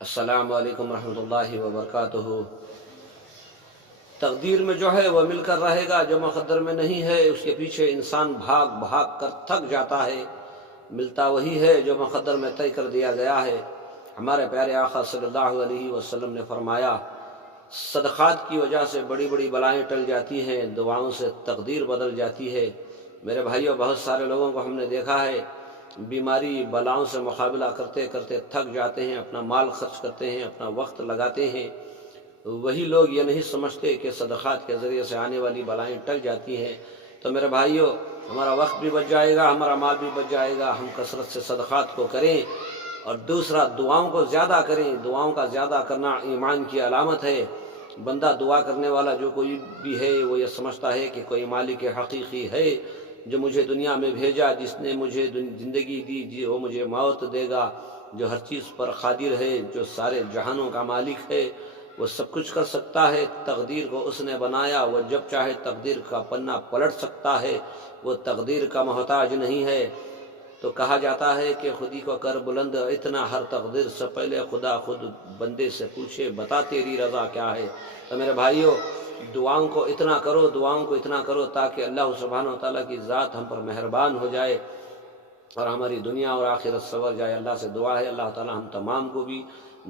السلام علیکم ورحمۃ اللہ وبرکاتہ۔ تقدیر میں جو ہے وہ مل کر رہے گا، جو مقدر میں نہیں ہے اس کے پیچھے انسان بھاگ بھاگ کر تھک جاتا ہے۔ ملتا وہی ہے جو مقدر میں طے کر دیا گیا ہے۔ ہمارے پیارے آقا صلی اللہ علیہ وسلم نے فرمایا، صدقات کی وجہ سے بڑی بڑی بلائیں ٹل جاتی ہیں، دعاؤں سے تقدیر بدل جاتی ہے۔ میرے بھائیوں، بہت سارے لوگوں کو ہم نے دیکھا ہے بیماری بلاؤں سے مقابلہ کرتے کرتے تھک جاتے ہیں، اپنا مال خرچ کرتے ہیں، اپنا وقت لگاتے ہیں۔ وہی لوگ یہ نہیں سمجھتے کہ صدقات کے ذریعے سے آنے والی بلائیں ٹل جاتی ہیں۔ تو میرے بھائیوں، ہمارا وقت بھی بچ جائے گا، ہمارا مال بھی بچ جائے گا۔ ہم کثرت سے صدقات کو کریں، اور دوسرا دعاؤں کو زیادہ کریں۔ دعاؤں کا زیادہ کرنا ایمان کی علامت ہے۔ بندہ دعا کرنے والا جو کوئی بھی ہے وہ یہ سمجھتا ہے کہ کوئی مالک حقیقی ہے جو مجھے دنیا میں بھیجا، جس نے مجھے زندگی دی، وہ مجھے موت دے گا، جو ہر چیز پر قادر ہے، جو سارے جہانوں کا مالک ہے، وہ سب کچھ کر سکتا ہے۔ تقدیر کو اس نے بنایا، وہ جب چاہے تقدیر کا پنہ پلٹ سکتا ہے، وہ تقدیر کا محتاج نہیں ہے۔ تو کہا جاتا ہے کہ خودی کو کر بلند اتنا، ہر تقدیر سے پہلے خدا خود بندے سے پوچھے بتا تیری رضا کیا ہے۔ تو میرے بھائیوں، دعاؤں کو اتنا کرو، دعاؤں کو اتنا کرو تاکہ اللہ سبحانہ و تعالیٰ کی ذات ہم پر مہربان ہو جائے اور ہماری دنیا اور آخرت سنور جائے۔ اللہ سے دعا ہے اللہ تعالیٰ ہم تمام کو بھی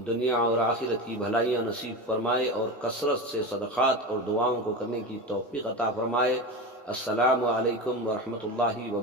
دنیا اور آخرت کی بھلائیاں نصیب فرمائے اور کثرت سے صدقات اور دعاؤں کو کرنے کی توفیق عطا فرمائے۔ السلام علیکم ورحمۃ اللہ وبرکاتہ۔